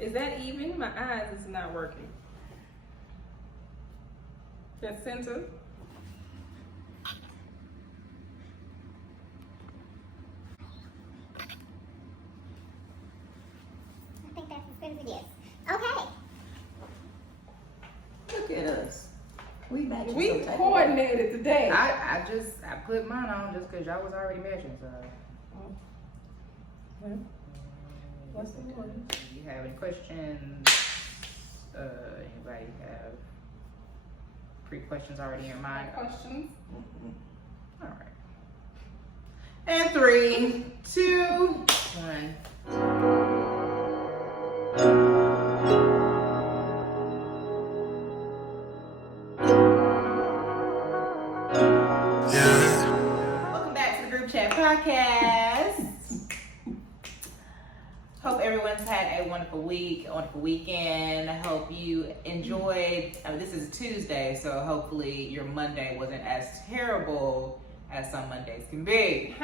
Is that even? My eyes is not working. That center. I think that's as good as it gets. Okay. Look at us. We matching We so tight. coordinated today. I put mine on just because y'all was already matching, so. What's the one? Do you have any questions? Anybody have pre-questions already in your mind? Questions? All right. And 3, 2, 1. Welcome back to the Group Chat Podcast. Hope everyone's had a wonderful week, a wonderful weekend. I hope you enjoyed. This is Tuesday, so hopefully your Monday wasn't as terrible as some Mondays can be.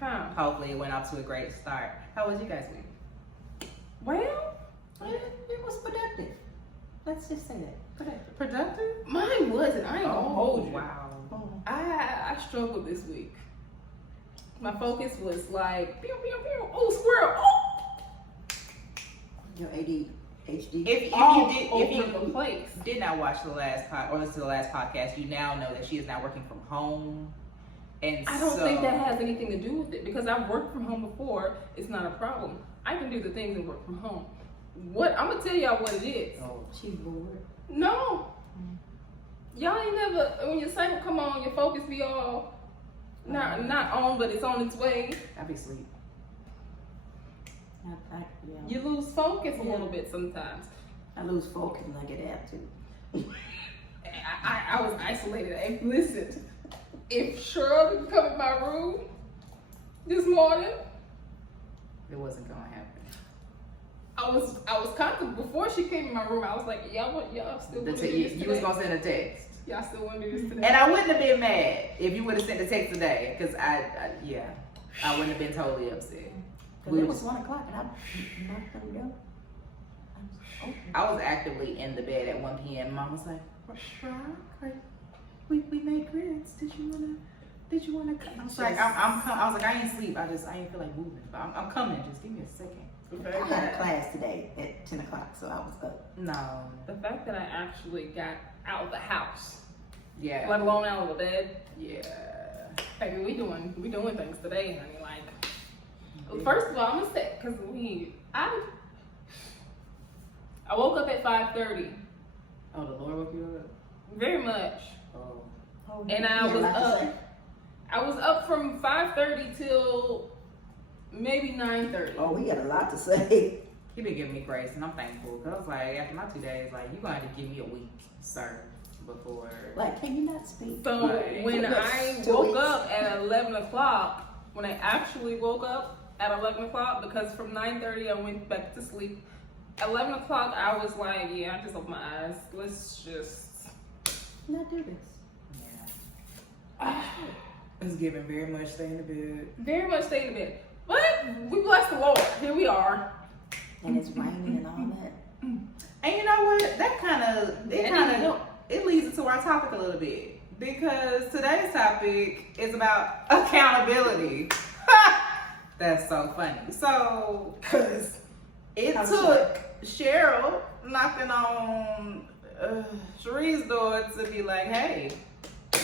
Hopefully it went off to a great start. How was you guys' week? Well, It was productive. Let's just say that. Productive? mine wasn't. I ain't gonna hold you. Wow. I struggled this week. My focus was like, pew, pew, pew. Oh, squirrel. Oh. Your ADHD. If All you over the place. did not watch the last or listen to the last podcast, you now know that she is now working from home. And I don't think that has anything to do with it because I've worked from home before. It's not a problem. I can do the things and work from home. What I'm gonna tell y'all what it is. Oh, she's bored. No, y'all ain't never. When your cycle come on, your focus be all not on, but it's on its way. I'll be asleep. Yeah. You lose focus a little bit sometimes. I lose focus and I get attitude. I was isolated. And listen, if Sheryll didn't come in my room this morning, It wasn't gonna happen. I was content before she came in my room. I was like, y'all still want to do this You was today? gonna send a text. Y'all still want to do this today? And I wouldn't have been mad if you would have sent a text today, because I wouldn't have been totally upset. Because it was 1 o'clock and I'm not gonna go. I was actively in the bed at 1 p.m. Mom was like, we made grits. Did you wanna come? I was like, I was like, I ain't sleep. I ain't feel like moving. But I'm coming. Just give me a second. I had a class today at 10 o'clock, so I was up. No. The fact that I actually got out of the house, Yeah. let alone out of the bed, Yeah. baby, we doing things today, honey. Like, first of all, I'm gonna say, cause I woke up at 5:30, Oh, the Lord woke you up? very much, Oh, and I was up from 5:30 till maybe 9:30. Oh, we got a lot to say. He been giving me grace, and I'm thankful. Cause I was like, after my 2 days, like, you gonna have to give me a week, sir, before. Like, can you not speak? So Right. when I 2 woke weeks. up at 11 o'clock, when I actually woke up at 11 o'clock, because from 9:30 I went back to sleep. At 11 o'clock I was like, yeah, I just opened my eyes. Let's just Not do this. Yeah. It's giving very much stay in the bed. very much stay in bed. But we bless the Lord. Here we are. And it's raining and all that. And you know what? It leads into our topic a little bit, because today's topic is about accountability. That's so funny. So, cause it took Sheryll knocking on Cheryl's door to be like, hey,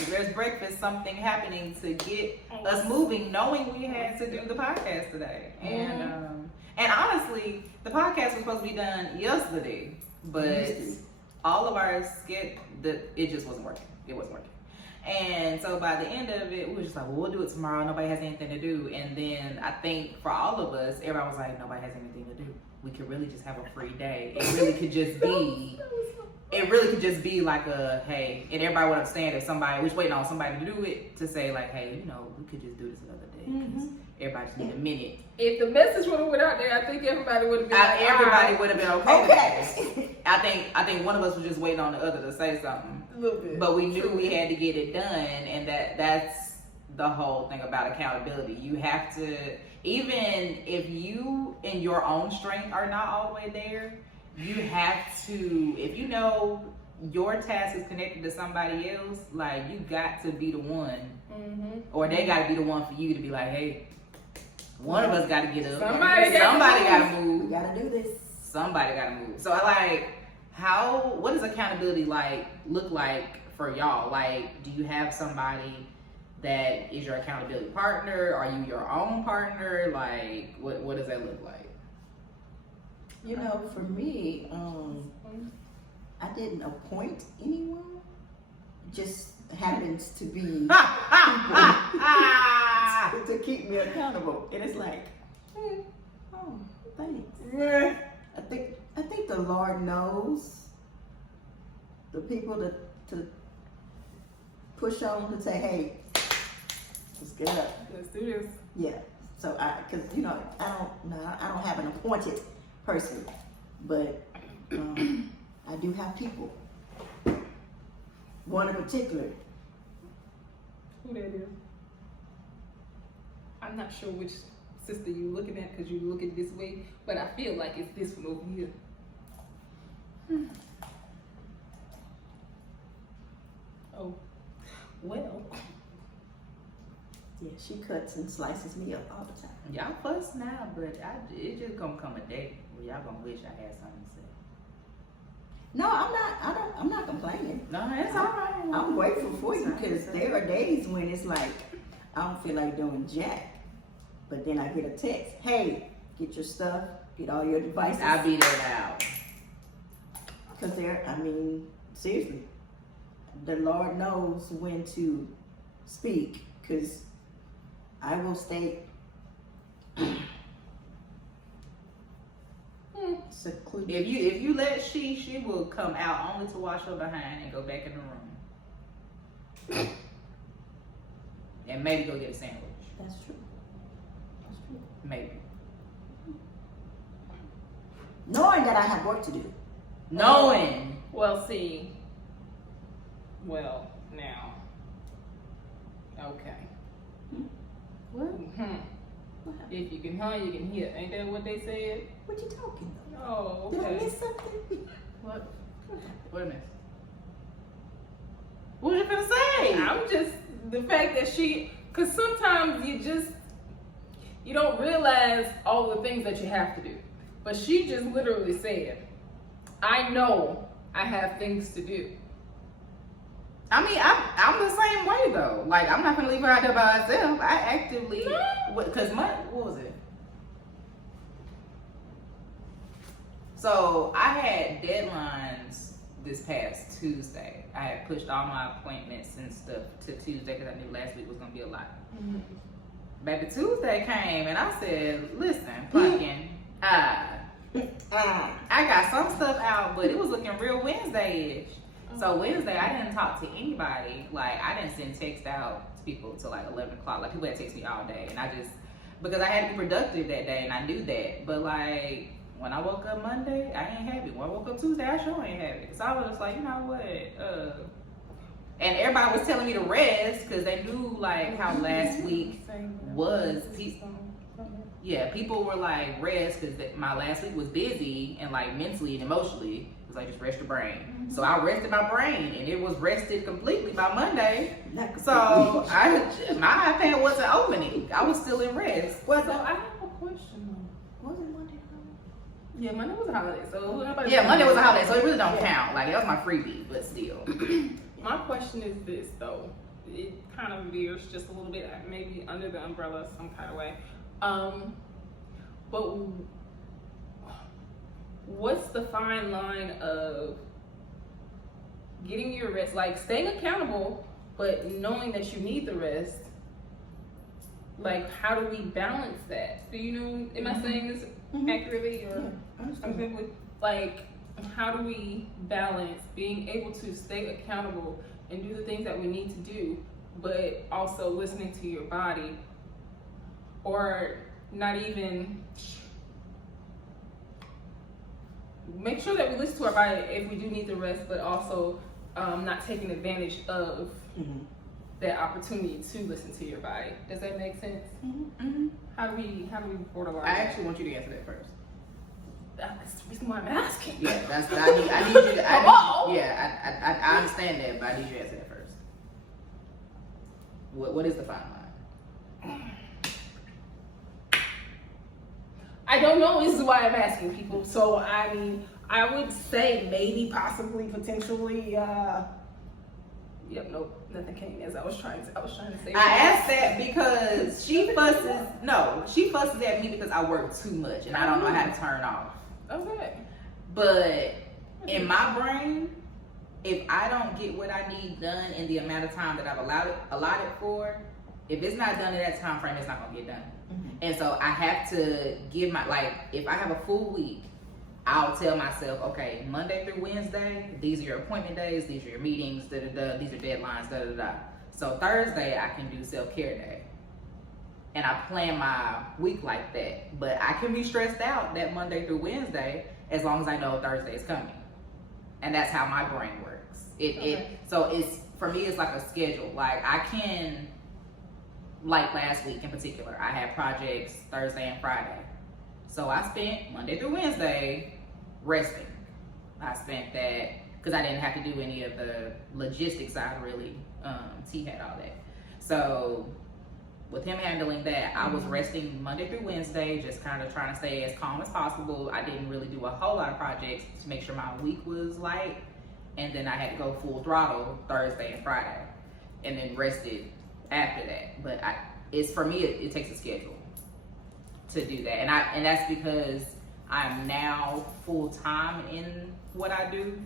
there's breakfast, something happening to get us moving, knowing we had to do the podcast today. And honestly, the podcast was supposed to be done yesterday, but all of our it just wasn't working. It wasn't working. And so by the end of it, we were just like, well, we'll do it tomorrow. Nobody has anything to do. And then I think for all of us, everybody was like, nobody has anything to do. We could really just have a free day. It really could just be like a, hey, and everybody would understand if somebody was waiting on somebody to do it, to say like, hey, you know, we could just do this another day. Because everybody just need a minute. If the message would have went out there, I think everybody would have been like, Everybody would have been okay. Okay. I think one of us was just waiting on the other to say something. a little bit. But we knew we had to get it done, and the whole thing about accountability. You have to, even if you in your own strength are not all the way there, you have to, if you know your task is connected to somebody else, like you got to be the one, or they got to be the one for you to be like, hey, one of us got to get up. Somebody got to move. We gotta do this. Somebody got to move. So I like, what does accountability look like for y'all? Like, do you have somebody that is your accountability partner? Are you your own partner? Like, what does that look like? You know, for me, I didn't appoint anyone. Just happens to be people to keep me accountable. And it's like, oh, thanks. I think the Lord knows the people to push on to say, hey, let's get up. Let's do this. Yeah. So because you know, I don't have an appointed person, but I do have people. One in particular. Who that is? I'm not sure which sister you looking at because you look at it this way, but I feel like it's this one over here. Oh, well. Yeah, she cuts and slices me up all the time. Y'all fuss now, but it just gonna come a day where y'all gonna wish I had something to say. No, I'm not complaining. No, it's all right. I'm grateful for you because there are days when it's like I don't feel like doing jack, but then I get a text, hey, get your stuff, get all your devices. I'll be there now. Because seriously, the Lord knows when to speak because I will stay secluded. If you let she will come out only to wash her behind and go back in the room. And maybe go get a sandwich. That's true. That's true. Maybe. Knowing that I have work to do. Knowing. Well, see. Well, now. Okay. What? If you can hunt, you can hit. Ain't that what they said? What you talking about? Oh, Did I okay. miss something? What a mess. What was you gonna say? I'm just, the fact that because sometimes you don't realize all the things that you have to do. But she just literally said, I know I have things to do. I mean, I'm the same way though. Like, I'm not gonna leave her out there by herself. I actively, because what was it? So I had deadlines this past Tuesday. I had pushed all my appointments and stuff to Tuesday because I knew last week was gonna be a lot. Baby, Tuesday came and I said, listen, pumpkin, I got some stuff out, but it was looking real Wednesday-ish. So Wednesday, I didn't talk to anybody. Like, I didn't send text out to people till like 11 o'clock. Like, people had text me all day. And because I had to be productive that day, and I knew that. But like, when I woke up Monday, I ain't happy. When I woke up Tuesday, I sure ain't happy. So I was just like, you know what? And everybody was telling me to rest because they knew like how last week was. Yeah, people were like, rest because my last week was busy and like mentally and emotionally. It was like, just rest your brain. So I rested my brain and it was rested completely by Monday. So my iPad wasn't opening. I was still in rest. Well, so I have a question. Was it Monday? Yeah, Monday was a holiday, so Monday was a holiday, so it really don't count. Like, that was my freebie, but still. My question is this though. It kind of veers just a little bit, maybe under the umbrella some kind of way. But what's the fine line of getting your rest, like staying accountable, but knowing that you need the rest? Like, how do we balance that? Do you know, am I saying this accurately or simply? Like, how do we balance being able to stay accountable and do the things that we need to do, but also listening to your body, or not even make sure that we listen to our body if we do need the rest, but also not taking advantage of that opportunity to listen to your body. Does that make sense? Mm-hmm. How do we borderline? I actually want you to answer that first. That's the reason why I'm asking. Yeah, I need you to. Hello? I understand that, but I need you to answer that first. What is the fine line? I don't know. This is why I'm asking people. So I mean, I would say maybe, possibly, potentially. Yep. Nope. Nothing came as I was trying to say. I asked that because she fusses at me because I work too much and I don't know how to turn off. Okay. But in my brain, if I don't get what I need done in the amount of time that I've allotted for, if it's not done in that time frame, it's not gonna get done. Mm-hmm. And so I have to give if I have a full week, I'll tell myself, okay, Monday through Wednesday, these are your appointment days, these are your meetings, these are deadlines, So Thursday, I can do self-care day. And I plan my week like that. But I can be stressed out that Monday through Wednesday as long as I know Thursday is coming. And that's how my brain works. For me, it's like a schedule. Like I can, like last week in particular, I had projects Thursday and Friday. So I spent Monday through Wednesday resting. I spent that because I didn't have to do any of the logistics side really. T had all that. So with him handling that, I was resting Monday through Wednesday, just kind of trying to stay as calm as possible. I didn't really do a whole lot of projects to make sure my week was light. And then I had to go full throttle Thursday and Friday and then rested after that. But for me, it takes a schedule to do that, and that's because I'm now full time in what I do,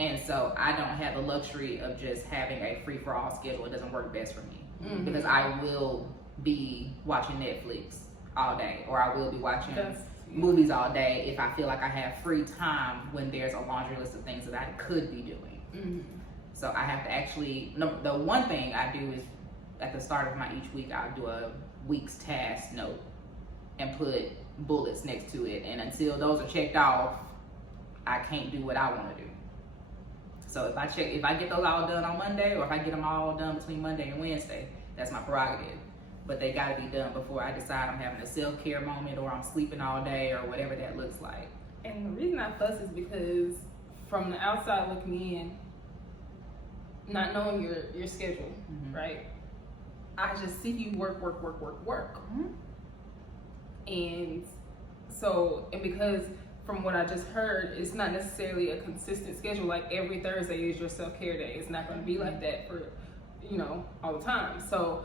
and so I don't have the luxury of just having a free for all schedule. It doesn't work best for me because I will be watching Netflix all day, or I will be watching movies all day if I feel like I have free time when there's a laundry list of things that I could be doing. So I have to actually. The one thing I do is at the start of each week, I'll do a week's task note and put bullets next to it, and until those are checked off, I can't do what I want to do. So if I get those all done on Monday, or if I get them all done between Monday and Wednesday, that's my prerogative. But they got to be done before I decide I'm having a self-care moment, or I'm sleeping all day, or whatever that looks like. And the reason I fuss is because from the outside looking in, not knowing your schedule, right? I just see you work. And because from what I just heard, it's not necessarily a consistent schedule. Like every Thursday is your self-care day. It's not going to be like that for, all the time. So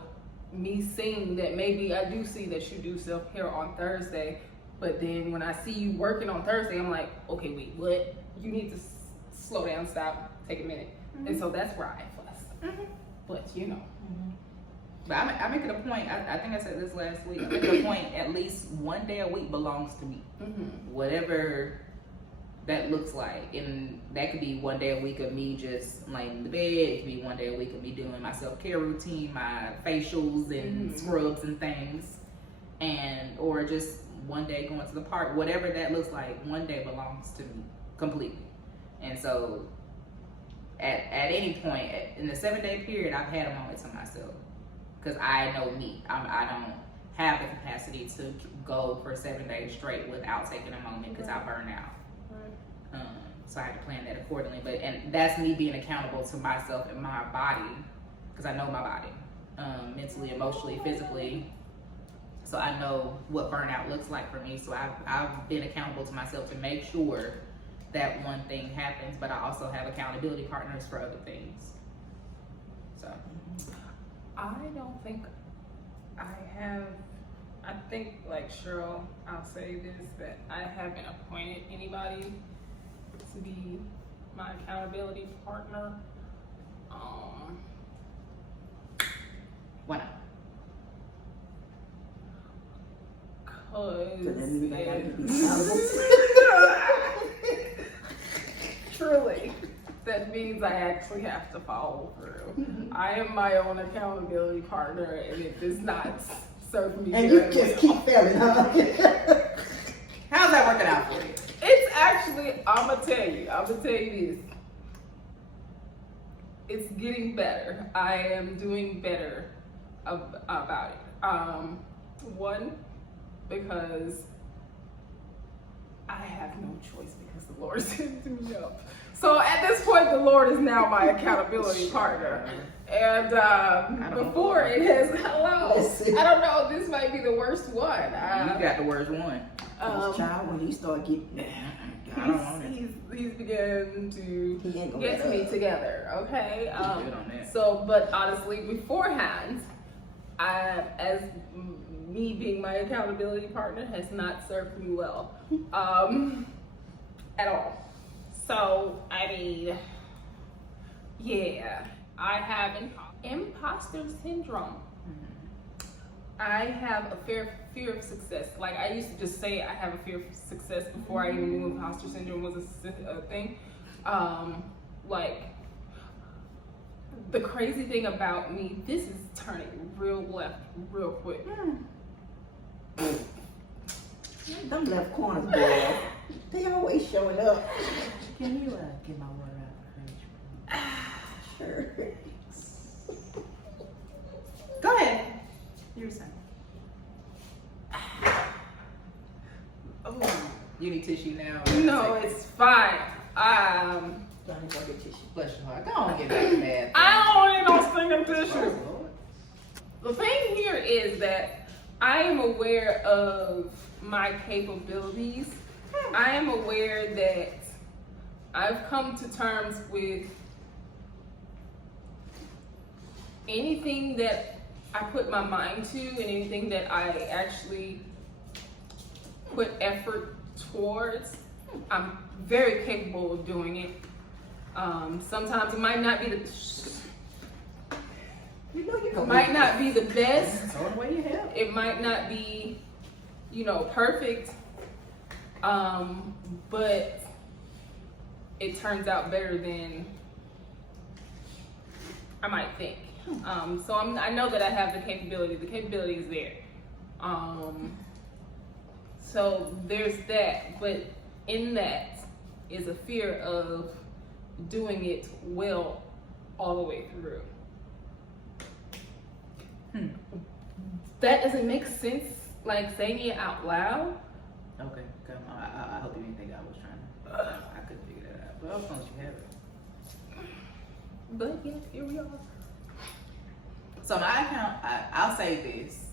me seeing that, maybe I do see that you do self-care on Thursday, but then when I see you working on Thursday, I'm like, okay, wait, what? You need to slow down, stop, take a minute. And so that's where I fuss. But But I make it a point, I think I said this last week, I make it a point, at least one day a week belongs to me. Whatever that looks like. And that could be one day a week of me just laying in the bed. It could be one day a week of me doing my self-care routine, my facials and scrubs and things. Or just one day going to the park. Whatever that looks like, one day belongs to me completely. And so at any point, in the 7-day period, I've had a moment to myself. Because I know me. I don't have the capacity to go for 7 days straight without taking a moment because I burn out. So I have to plan that accordingly. And that's me being accountable to myself and my body, because I know my body, mentally, emotionally, physically. So I know what burnout looks like for me. So I've been accountable to myself to make sure that one thing happens, but I also have accountability partners for other things. So. I don't think I think like Sheryll, I'll say this, that I haven't appointed anybody to be my accountability partner. Why not? Truly, that means I actually have to follow through. I am my own accountability partner, and it does not serve me and very you just well. keep failing, huh? How's that working out for you? It's actually, I'm gonna tell you this. it's getting better. I am doing better about it. One, because I have no choice because the Lord sent me up. So at this point, the Lord is now my accountability partner. And before it has, I don't know, this might be the worst one. You got the worst one. This child, when he start getting, I don't want it. He's beginning to he ain't gonna get me together, okay? Good on that. So, but honestly, beforehand, as me being my accountability partner has not served me well, at all. So, I mean, yeah, I have imposter syndrome. I have a fear of success. Like, I used to just say I have a fear of success before I even knew imposter syndrome was a thing. Like, the crazy thing about me, this is turning real left real quick. Them left corners, boy. They always showing up. Can you get my water out of the fridge? Sure. Go ahead. You were saying. Oh, you need tissue now? No, it's fine. Johnny, go get tissue. Bless your heart. Go on and get back to bed. I don't need no stinking tissue. Lord. The thing here is that I am aware of my capabilities. I am aware that I've come to terms with anything that I put my mind to and anything that I actually put effort towards, I'm very capable of doing it. Sometimes it might not be the best. Throw it away your hair. It might not be, perfect. But it turns out better than I might think. So I know that I have the capability. The capability is there. So there's that. But in that is a fear of doing it well all the way through. That doesn't make sense, like saying it out loud. Okay, come on. I hope you didn't think I was trying to. I couldn't figure that out. But I was going to you have it. But yeah, here we are. So my account, I'll say this.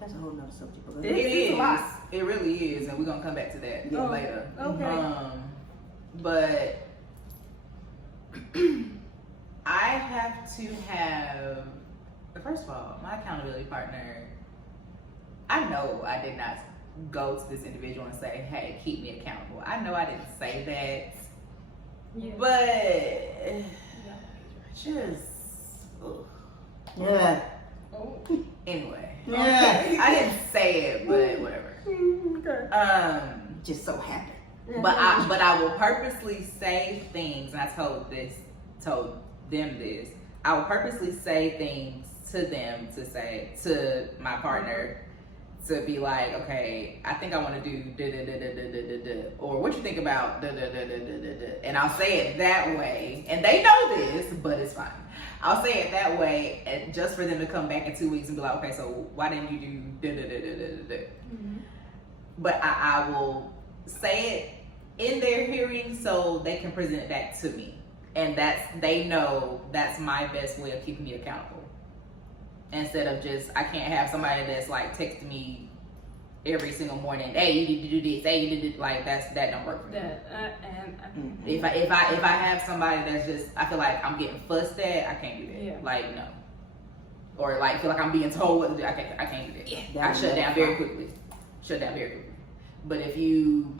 That's a whole nother subject. But It It's a is. lot. It really is, and we're gonna come back to that Yeah. later. Okay. But I have to have. First of all, my accountability partner. I know I did not go to this individual and say, "Hey, keep me accountable." I know I didn't say that, Yeah. but just. Ugh. yeah. Oh. Anyway, Yeah. I didn't say it, but whatever. Okay. Just so happy. But I will purposely say things, and I told them this. I will purposely say things to them to say to my partner to be like, okay, I think I want to do da da da da da da da da, or what you think about da da da da da da da, and I'll say it that way, and they know this, but it's fine. I'll say it that way, and just for them to come back in 2 weeks and be like, okay, so why didn't you do da da da da da da da? But I will say it in their hearing so they can present it back to me, and they know that's my best way of keeping me accountable. Instead of just, I can't have somebody that's like texting me every single morning, hey, you need to do this, hey, you need to do, like that don't work for me. If I have somebody that's just, I feel like I'm getting fussed at, I can't do that. Yeah. Like, no. Or like feel like I'm being told what to do, I can't do that. Yeah, I shut down very quickly. But if you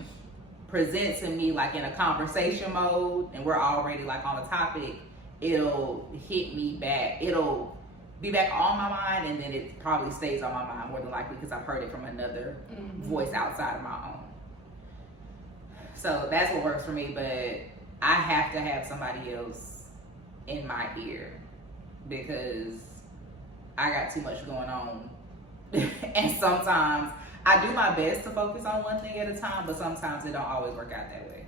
present to me like in a conversation mode and we're already like on a topic, it'll hit me back. It'll be back on my mind, and then it probably stays on my mind more than likely because I've heard it from another voice outside of my own. So that's what works for me, but I have to have somebody else in my ear because I got too much going on. And sometimes I do my best to focus on one thing at a time, but sometimes it don't always work out that way.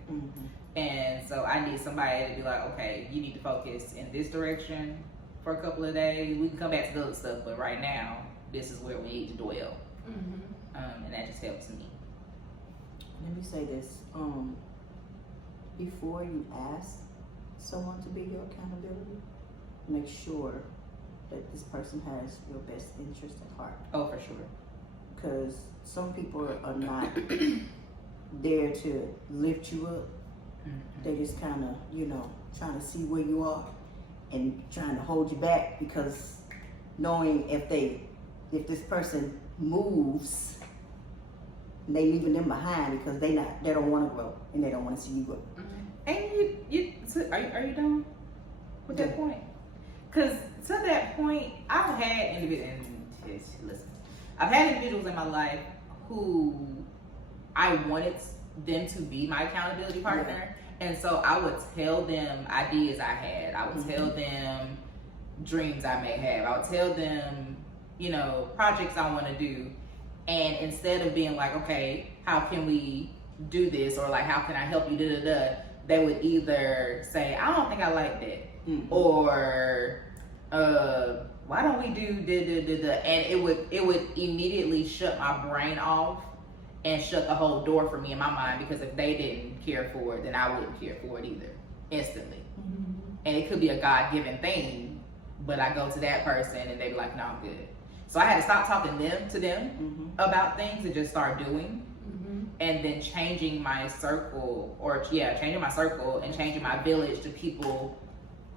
And so I need somebody to be like, okay, you need to focus in this direction for a couple of days. We can come back to the other stuff, but right now, this is where we need to dwell. And that just helps me. Let me say this. Before you ask someone to be your accountability, make sure that this person has your best interest at heart. Oh, for sure. Because some people are not there to lift you up. They just kind of, trying to see where you are and trying to hold you back, because knowing if this person moves, they leaving them behind because they don't want to grow and they don't want to see you grow. And are you done with that point? Because to that point, I've had individuals in my life who I wanted them to be my accountability partner. And so I would tell them ideas I had. I would tell them dreams I may have. I would tell them, projects I want to do. And instead of being like, okay, how can we do this? Or like, how can I help you? They would either say, I don't think I like that. Or, why don't we do da. And it would immediately shut my brain off and shut the whole door for me in my mind, because if they didn't care for it, then I wouldn't care for it either, instantly. And it could be a God-given thing, but I go to that person and they be like, no, I'm good. So I had to stop talking to them about things and just start doing. And then changing my circle and changing my village to people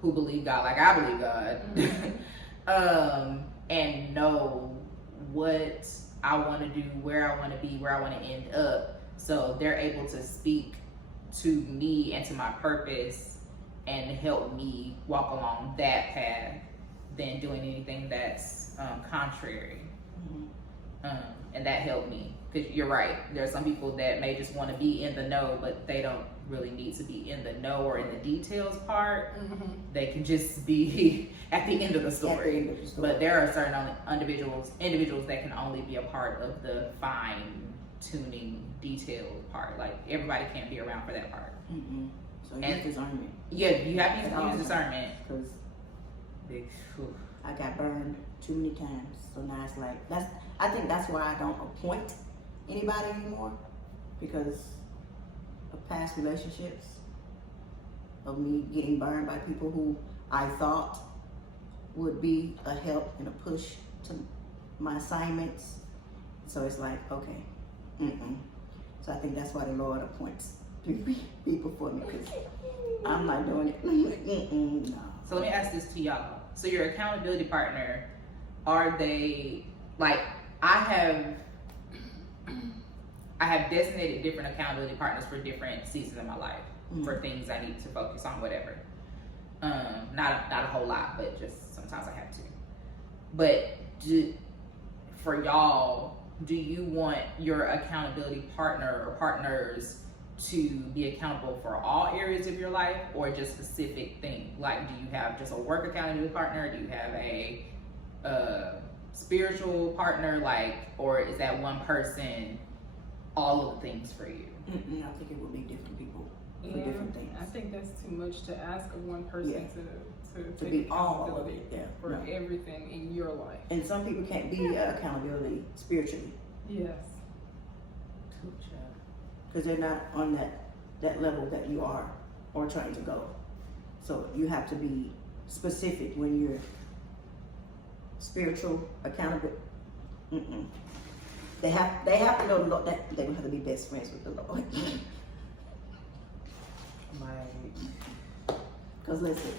who believe God like I believe God. And know what I want to do, where I want to be, where I want to end up. So they're able to speak to me and to my purpose and help me walk along that path than doing anything that's contrary. And that helped me. Because you're right, there are some people that may just want to be in the know, but they don't really need to be in the know or in the details part. They can just be at the end of the story. But there are certain individuals that can only be a part of the fine-tuning detailed part. Like, everybody can't be around for that part. So use discernment. Yeah, you have to use discernment. Because I got burned too many times. So now it's like, I think that's why I don't appoint anybody anymore, because of past relationships, of me getting burned by people who I thought would be a help and a push to my assignments. So it's like, okay, So I think that's why the Lord appoints people for me, because I'm not doing it. No. So let me ask this to y'all. So your accountability partner, are they, like, I have designated different accountability partners for different seasons of my life, for things I need to focus on, whatever. Not a whole lot, but just sometimes I have to. But for y'all, do you want your accountability partner or partners to be accountable for all areas of your life, or just specific things? Like, do you have just a work accountability partner? Do you have a spiritual partner? Like, or is that one person all of the things for you? I think it will be different people for different things. I think that's too much to ask of one person to be all of accountability it. for everything in your life. And some people can't be accountability spiritually. Yes. Because they're not on that level that you are or trying to go. So you have to be specific when you're spiritual accountable. They have to know the Lord, that they will have to be best friends with the Lord. Because listen,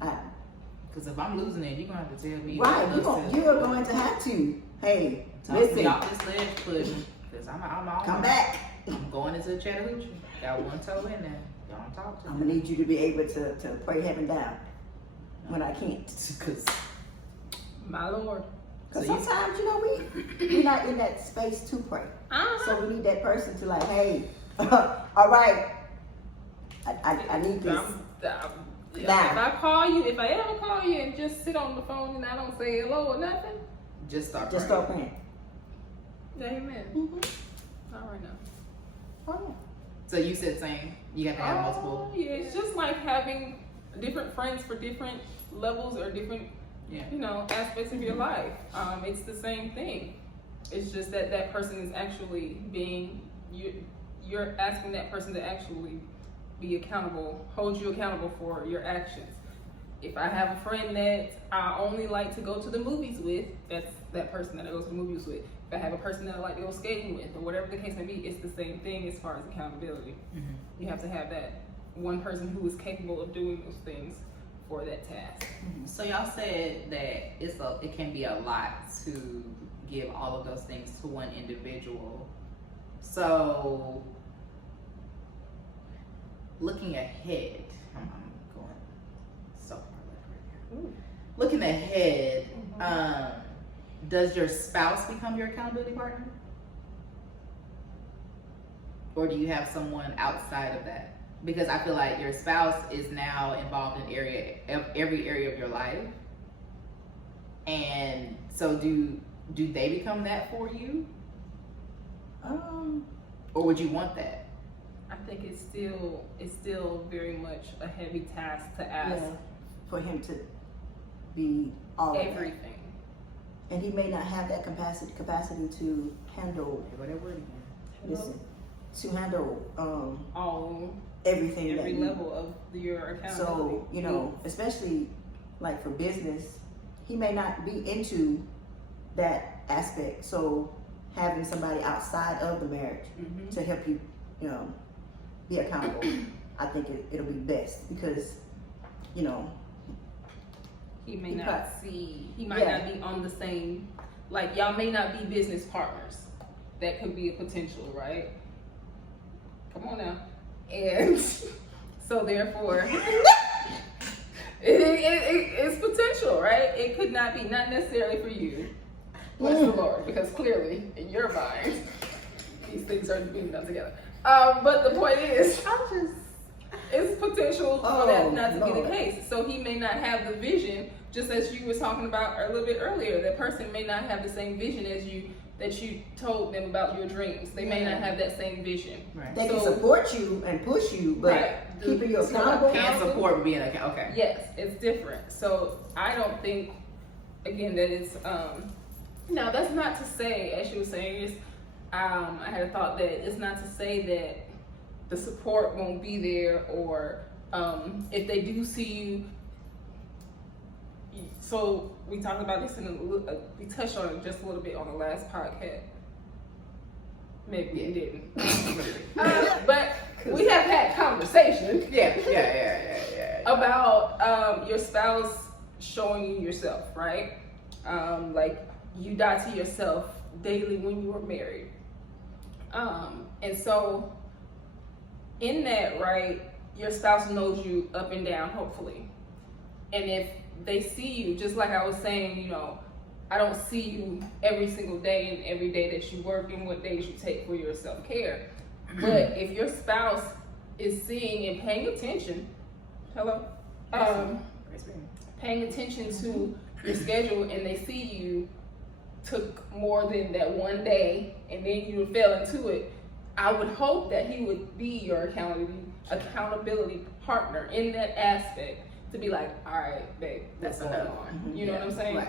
because if I'm losing it, you're gonna have to tell me. Right, you're going to have to. Hey, listen. Me off this ledge pudding, because I'm come back. I'm going into Chattahoochee. Got one toe in there. Don't talk to me. I'm gonna need you to be able to pray heaven down when I can't. Because my Lord. Because sometimes, we're not in that space to pray. So we need that person to like, hey, all right, I need this. If I call you, if I ever call you and just sit on the phone and I don't say hello or nothing, just start praying. Amen. All right now. Oh, So you said same. You have to have multiple. Yeah, it's just like having different friends for different levels or different, aspects of your life. It's the same thing. It's just that that person is actually you're asking that person to actually be accountable, hold you accountable for your actions. If I have a friend that I only like to go to the movies with, that's that person that I go to the movies with. If I have a person that I like to go skating with, or whatever the case may be, it's the same thing as far as accountability. Mm-hmm. You have to have that one person who is capable of doing those things for that task. Mm-hmm. So y'all said that it can be a lot to give all of those things to one individual. So looking ahead, I'm going so far left right here. Looking ahead, does your spouse become your accountability partner? Or do you have someone outside of that? Because I feel like your spouse is now involved in every area of your life. And so do they become that for you? Or would you want that? I think it's still very much a heavy task to ask for him to be all everything. And he may not have that capacity to handle to handle all everything, every level of your accountability. So especially like for business, he may not be into that aspect. So having somebody outside of the marriage to help you, be accountable, I think it'll be best because, he may not be on the same, like y'all may not be business partners. That could be a potential, right? Come on now. And so therefore, it's potential, right? It could not be, not necessarily for you. Bless the Lord, because clearly in your mind, these things are being done together. But the point is, it's potential for that not to be the case. So he may not have the vision, just as you were talking about a little bit earlier. That person may not have the same vision as you, that you told them about your dreams. They may not have that same vision. Right. They can support you and push you, but keeping you accountable. And support being accountable. Okay. Yes, it's different. So I don't think, again, that it's, now that's not to say, as you were saying, I had a thought that it's not to say that the support won't be there, or if they do see you. So we talked about this we touched on it just a little bit on the last podcast. Maybe we didn't. But we have had conversations. Yeah. About your spouse showing you yourself, right? Like you die to yourself daily when you were married. And so in that, right, your spouse knows you up and down, hopefully. And if they see you, just like I was saying, I don't see you every single day and every day that you work and what days you take for your self-care. But if your spouse is seeing and paying attention, paying attention to your schedule, and they see you took more than that one day and then you fell into it, I would hope that he would be your accountability partner in that aspect, to be like, all right, babe, what's going on? You know what I'm saying? Right.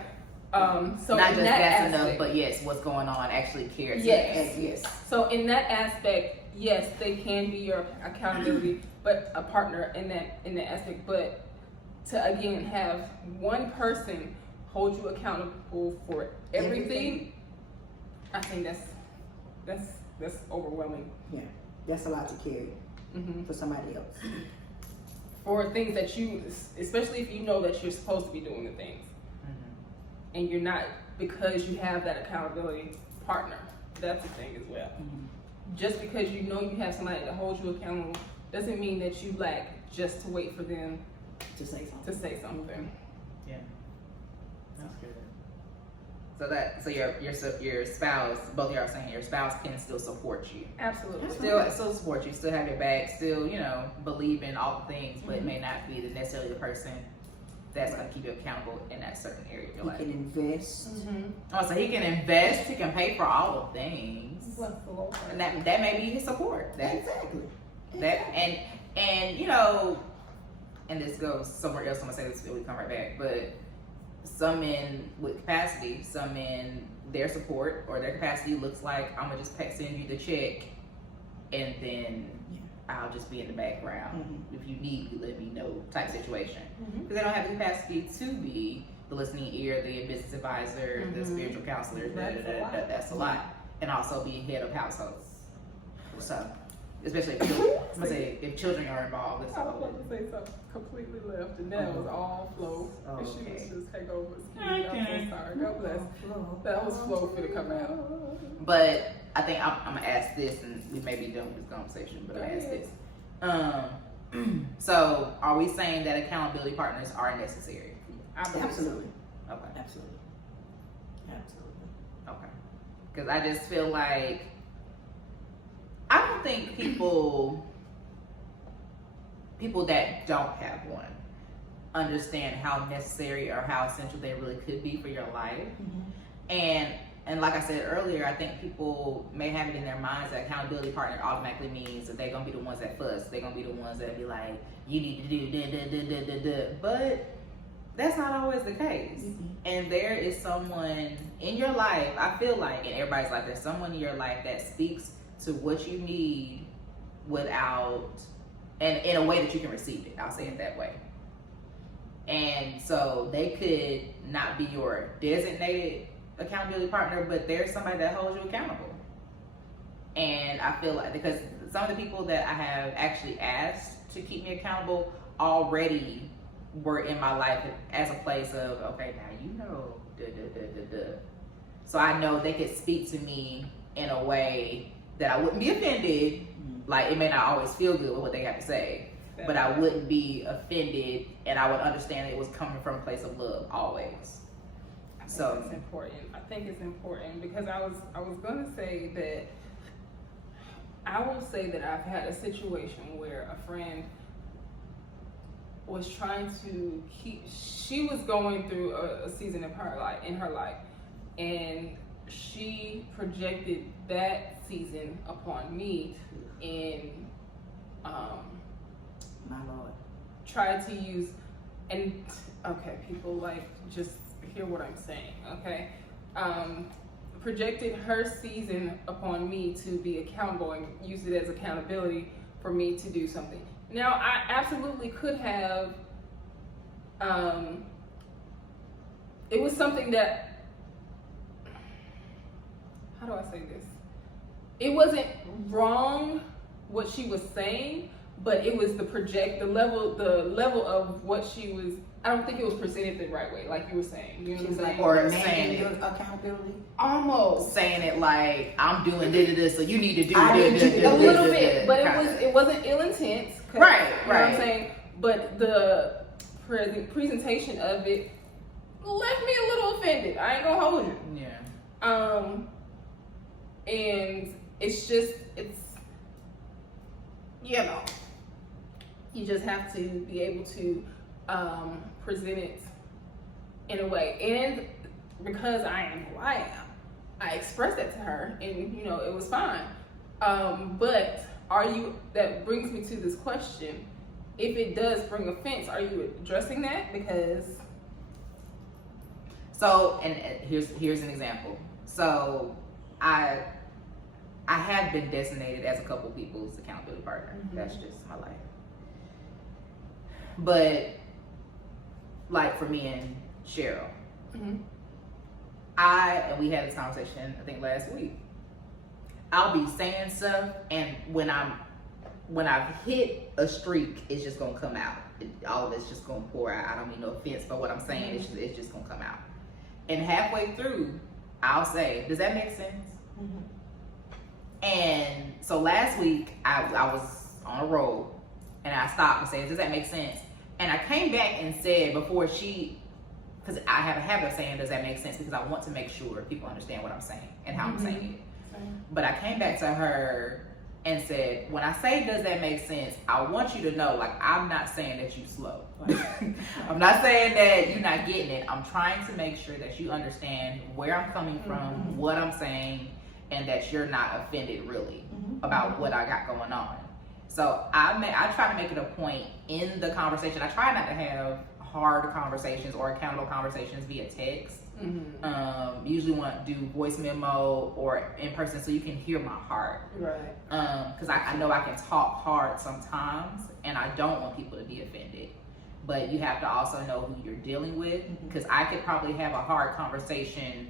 So not in just that that's aspect, enough, but yes, what's going on, actually cares. Yes. So in that aspect, yes, they can be your accountability, but a partner in that aspect. But to again have one person hold you accountable for everything. I think that's overwhelming. Yeah, that's a lot to carry for somebody else. For things that you, especially if you know that you're supposed to be doing the things, and you're not, because you have that accountability partner. That's the thing as well. Just because you know you have somebody that holds you accountable doesn't mean that you lack just to wait for them to say something. Yeah, that's good. So your spouse, both of y'all are saying your spouse can still support you. Absolutely. Still support you, still have your back, still, believe in all the things, but may not be necessarily the person that's going to keep you accountable in that certain area of your life. He can invest. So he can invest, he can pay for all the things. Bless the Lord. And that may be his support. Exactly. That and you know, and this goes somewhere else. I'm gonna say this when we come right back. But some men with capacity, some men their support or their capacity looks like I'm gonna just send you the check, and then I'll just be in the background. If you need me, let me know type situation. Because they don't have the capacity to be the listening ear, the business advisor, the spiritual counselor. That's a lot. And also be head of households. So, especially if children are involved. I was about to say something completely left, and that was all Flo. And she was just take over. I'm so sorry. God bless. That was Flo for to come out. But I think I'm gonna ask this, and we may be done with this conversation, but I'm gonna ask this. So, are we saying that accountability partners are necessary? Absolutely. Okay. Absolutely. Okay. Because I just feel like I don't think people that don't have one understand how necessary or how essential they really could be for your life. And like I said earlier, I think people may have it in their minds that accountability partner automatically means that they're gonna be the ones that fuss. They're gonna be the ones that be like, you need to do da. But that's not always the case. And there is someone in your life, I feel like, and everybody's like, there's someone in your life that speaks to what you need without, and in a way that you can receive it. I'll say it that way. And so they could not be your designated accountability partner, but there's somebody that holds you accountable. And I feel like, because some of the people that I have actually asked to keep me accountable already were in my life as a place of, okay, now you know, So I know they could speak to me in a way that I wouldn't be offended. Like, it may not always feel good with what they have to say, but I wouldn't be offended, and I would understand it was coming from a place of love always. So it's important. I think it's important because I was gonna say that I will say that I've had a situation where a friend was trying to she was going through a season of her life, and she projected that season upon me, and my Lord, tried to use, and okay, people, like, just hear what I'm saying, okay? Projected her season upon me to be accountable and use it as accountability for me to do something. Now, I absolutely could have, it was something that, how do I say this? It wasn't wrong what she was saying, but it was the level of what she was, I don't think it was presented the right way, like you were saying. You know what I'm saying? Or saying it, accountability. Almost saying it like, I'm doing this, so you need to do a little bit, but it wasn't ill intent. Right. You know what I'm saying? But the presentation of it left me a little offended. I ain't gonna hold you. Yeah. And it's you know, you just have to be able to present it in a way. And because I am who I am, I expressed that to her, and you know, it was fine. But that brings me to this question. If it does bring offense, are you addressing that? Because and here's an example. So I have been designated as a couple people's accountability partner. That's just my life. But like for me and Sheryll, and we had this conversation I think last week. I'll be saying stuff, and when I've hit a streak, it's just gonna come out. All of it's just gonna pour out. I don't mean no offense for what I'm saying. It's just gonna come out. And halfway through, I'll say, "Does that make sense?" And so last week, I was on a roll, and I stopped and said, "Does that make sense?" And I came back and said before because I have a habit of saying, "Does that make sense?" Because I want to make sure people understand what I'm saying and how I'm saying it. But I came back to her and said, when I say, "Does that make sense?" I want you to know, like, I'm not saying that you slow. I'm not saying that you're not getting it. I'm trying to make sure that you understand where I'm coming from, what I'm saying, and that you're not offended really about what I got going on. So I try to make it a point in the conversation. I try not to have hard conversations or accountable conversations via text. Usually want to do voice memo or in person so you can hear my heart. Right. Because I know I can talk hard sometimes, and I don't want people to be offended. But you have to also know who you're dealing with, because I could probably have a hard conversation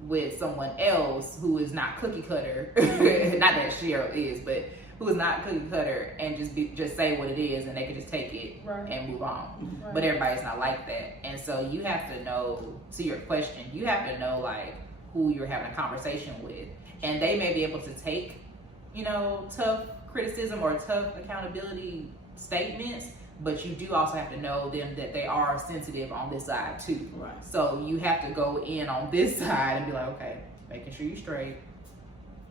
with someone else who is not cookie cutter. Not that Sheryll is, but who is not cookie cutter, and just say what it is, and they can just take it and move on. Right. But everybody's not like that, and so you have to know. To your question, you have to know like who you're having a conversation with, and they may be able to take, tough criticism or tough accountability statements. But you do also have to know them that they are sensitive on this side too. Right. So you have to go in on this side and be like, okay, making sure you're straight.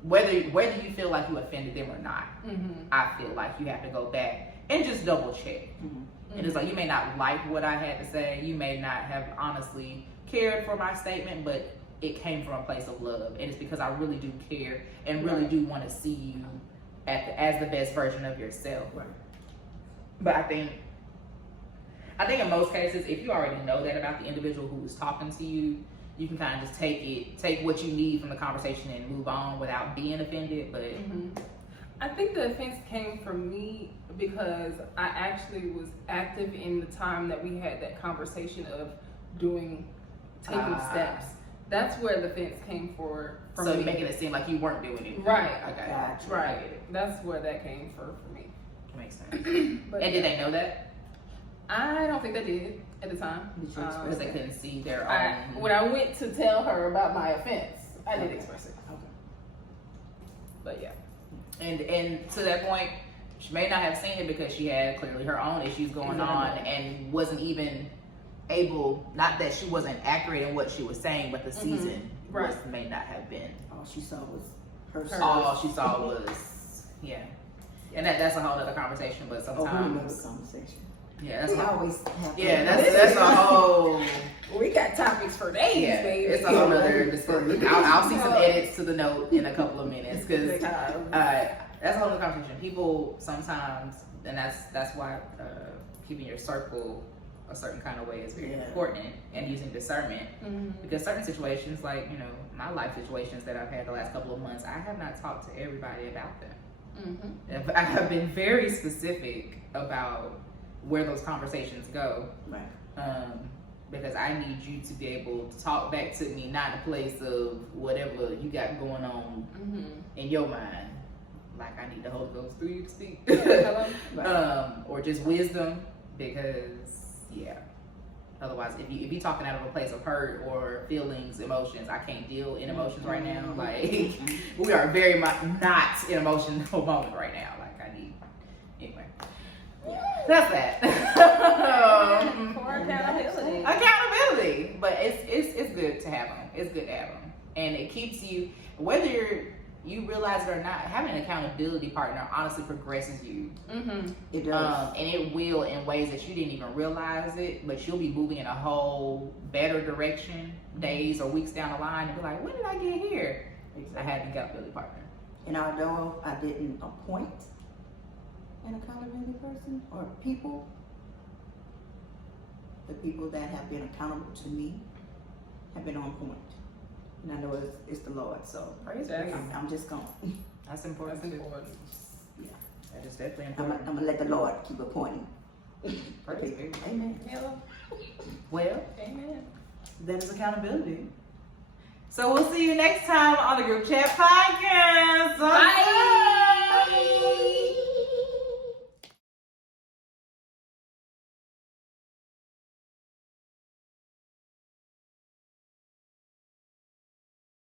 Whether you feel like you offended them or not, I feel like you have to go back and just double check. And it's like, you may not like what I had to say. You may not have honestly cared for my statement, but it came from a place of love. And it's because I really do care and really do want to see you as the best version of yourself. Right. But I think in most cases, if you already know that about the individual who is talking to you, you can kind of just take what you need from the conversation and move on without being offended. But I think the offense came from me because I actually was active in the time that we had that conversation of taking steps. That's where the offense came from so me. you're making it seem like you weren't doing it. Right. Okay. Gotcha. Right. That's where that came from for me. Makes sense. But And did they know that? I don't think they did at the time. Did you express Because they couldn't see their I, own. when I went to tell her about my offense, I did express it. Okay. But yeah. And to that point, she may not have seen it because she had clearly her own issues going on and wasn't even able, not that she wasn't accurate in what she was saying, but the season may not have been. All she saw was her. All she saw was, and that's a whole other conversation, but Oh, we remember the sometimes, conversation. yeah, We that's always have. that's a whole, We got topics for days, baby. it's a whole other discussion. I'll see some edits to the note in a couple of minutes, because that's a whole other conversation. People sometimes, and that's why keeping your circle a certain kind of way is very important, and using discernment, because certain situations, like my life situations that I've had the last couple of months, I have not talked to everybody about them. I have been very specific about where those conversations go, because I need you to be able to talk back to me, not in a place of whatever you got going on in your mind. Like, I need the Holy Ghost through you to speak, or just wisdom, because otherwise, if you're talking out of a place of hurt or feelings, emotions, I can't deal in emotions right now. Like, we are very much not in an emotional moment right now. Like, I need, anyway. That's that. For accountability. Accountability, but it's good to have them. It's good to have them, and it keeps you, whether you realize it or not, having an accountability partner honestly progresses you. It does. And it will in ways that you didn't even realize it, but you'll be moving in a whole better direction days or weeks down the line and be like, when did I get here? I had an accountability partner. And although I didn't appoint an accountability person or people, the people that have been accountable to me have been on point. And I know it's the Lord, so Praise That's- God. I'm just going. That's important. That's too. important. That is definitely I'm important. gonna let the Lord keep appointing. Praise God. Amen. Well, Amen. that is accountability. So we'll see you next time on the Group Chat Podcast.